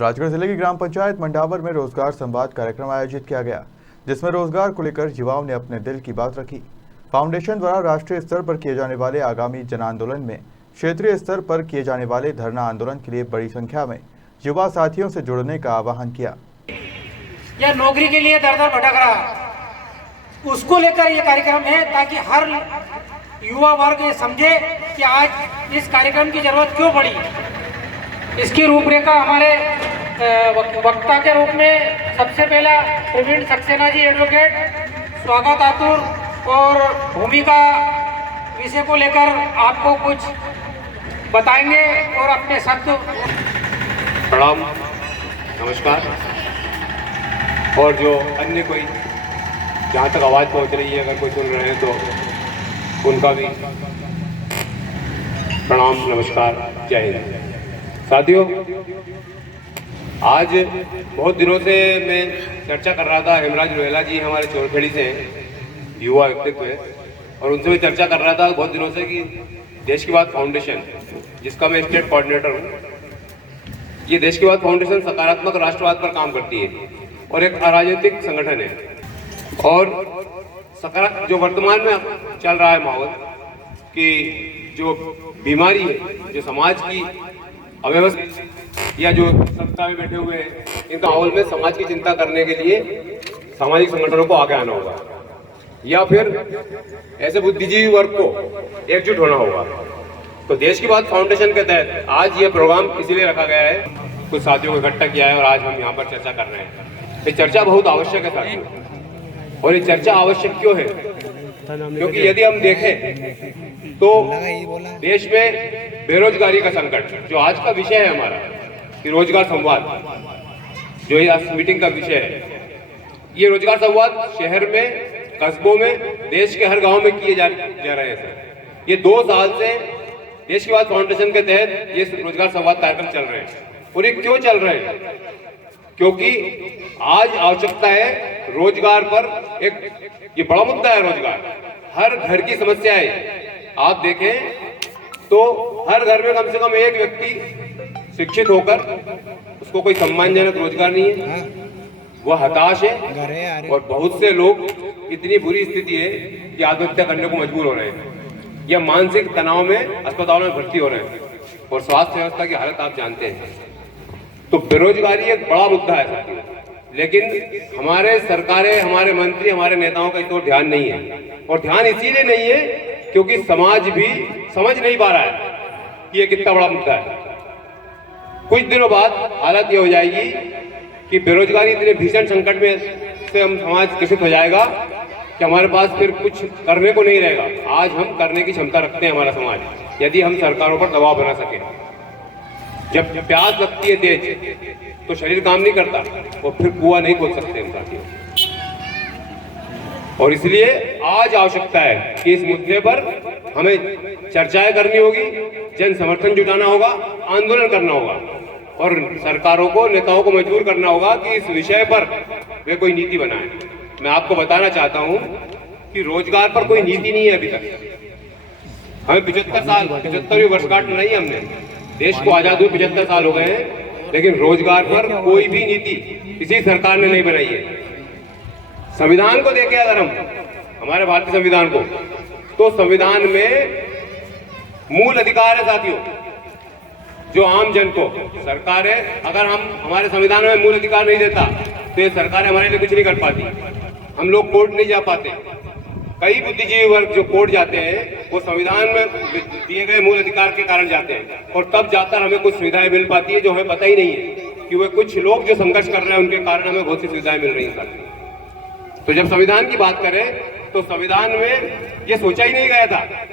राजगढ़ जिले की ग्राम पंचायत मंडावर में रोजगार संवाद कार्यक्रम आयोजित किया गया, जिसमें रोजगार को लेकर युवाओं ने अपने दिल की बात रखी। फाउंडेशन द्वारा राष्ट्रीय स्तर पर किए जाने वाले आगामी जन आंदोलन में क्षेत्रीय स्तर पर किए जाने वाले धरना आंदोलन के लिए बड़ी संख्या में युवा साथियों से जुड़ने का आह्वान किया। या नौकरी के लिए दर दर भटक रहा, उसको लेकर ये कार्यक्रम है ताकि हर युवा वर्ग ये समझे कि आज इस कार्यक्रम की जरूरत क्यों पड़ी। इसकी रूपरेखा हमारे वक्ता के रूप में सबसे पहला प्रवीण सक्सेना जी एडवोकेट स्वागत आतुर और भूमिका विषय को लेकर आपको कुछ बताएंगे और अपने शब्द। प्रणाम, नमस्कार। और जो अन्य कोई जहाँ तक आवाज़ पहुँच रही है, अगर कोई सुन रहे हैं तो उनका भी प्रणाम, नमस्कार, जय हिंद। साथियों, आज बहुत दिनों से मैं चर्चा कर रहा था, हेमराज रोहेला जी हमारे चोरखेड़ी से युवा व्यक्तित्व है, और उनसे मैं चर्चा कर रहा था बहुत दिनों से कि देश की बात फाउंडेशन, जिसका मैं स्टेट कोऑर्डिनेटर हूँ, ये देश की बात फाउंडेशन सकारात्मक राष्ट्रवाद पर काम करती है और एक अराजनीतिक संगठन है। और सकारात्मक जो वर्तमान में चल रहा है माहौल कि जो बीमारी है, जो समाज की अव्यवस्था या जो सत्ता में बैठे हुए हैं, इन माहौल में समाज की चिंता करने के लिए सामाजिक संगठनों को आगे आना होगा या फिर ऐसे बुद्धिजीवी वर्ग को एकजुट होना होगा। तो देश की बात फाउंडेशन के तहत आज ये प्रोग्राम इसीलिए रखा गया है, कुछ साथियों को इकट्ठा किया है और आज हम यहाँ पर चर्चा कर रहे हैं। ये चर्चा बहुत आवश्यक है साथियों, और ये चर्चा आवश्यक क्यों है? क्योंकि यदि हम देखें तो देश में बेरोजगारी का संकट, जो आज का विषय है हमारा, कि रोजगार संवाद, जो ये आज मीटिंग का विषय है, ये रोजगार संवाद शहर में, कस्बों में, देश के हर गांव में किए जा रहे हैं सर। ये 2 साल से देश की बात फाउंडेशन के तहत ये रोजगार संवाद कार्यक्रम चल रहे हैं। और ये क्यों चल रहे हैं? क्योंकि आज आवश्यकता है रोजगार पर। ये बड़ा मुद्दा है रोजगार, हर घर की समस्या है। आप देखें तो हर घर में कम से कम एक व्यक्ति शिक्षित होकर उसको कोई सम्मानजनक रोजगार नहीं है, वह हताश है, और बहुत से लोग इतनी बुरी स्थिति है कि आत्महत्या करने को मजबूर हो रहे हैं या मानसिक तनाव में अस्पतालों में भर्ती हो रहे हैं, और स्वास्थ्य व्यवस्था की हालत आप जानते हैं। तो बेरोजगारी एक बड़ा मुद्दा है साथियों, लेकिन हमारे सरकारें, हमारे मंत्री, हमारे नेताओं का इस ओर ध्यान नहीं है। और ध्यान इसीलिए नहीं है क्योंकि समाज भी समझ नहीं पा रहा है कि ये कितना बड़ा मुद्दा है। कुछ दिनों बाद हालत ये हो जाएगी कि बेरोजगारी इतने भीषण संकट में से हम समाज ग्रसित हो जाएगा कि हमारे पास फिर कुछ करने को नहीं रहेगा। आज हम करने की क्षमता रखते हैं हमारा समाज, यदि हम सरकारों पर दबाव बना सके। जब प्यास लगती है तेज तो शरीर काम नहीं करता, और फिर कुआं नहीं खोल सकते हम साथियों। और इसलिए आज आवश्यकता है कि इस मुद्दे पर हमें चर्चाएं करनी होगी, जन समर्थन जुटाना होगा, आंदोलन करना होगा, और सरकारों को, नेताओं को मजबूर करना होगा कि इस विषय पर वे कोई नीति बनाए। मैं आपको बताना चाहता हूं कि रोजगार पर कोई नीति नहीं है अभी तक। हमें 75वीं वर्षगांठ मनाई है हमने, देश को आजाद हुए 75 साल हो गए हैं, लेकिन रोजगार पर कोई भी नीति किसी सरकार ने नहीं बनाई है। संविधान को देखें अगर हम, हमारे भारतीय संविधान को, तो संविधान में मूल अधिकार है साथियों, जो आम जन को सरकार है। अगर हम, हमारे संविधान में मूल अधिकार नहीं देता तो ये सरकार हमारे लिए कुछ नहीं कर पाती। हम लोग कोर्ट नहीं जा पाते। कई बुद्धिजीवी वर्ग जो कोर्ट जाते हैं वो संविधान में दिए गए मूल अधिकार के कारण जाते हैं, और तब जाकर हमें कुछ सुविधाएं मिल पाती है जो हमें पता ही नहीं है कि वे कुछ लोग जो संघर्ष कर रहे हैं उनके कारण हमें बहुत सी सुविधाएं मिल रही हैं। तो जब संविधान की बात करें तो संविधान में ये सोचा ही नहीं गया था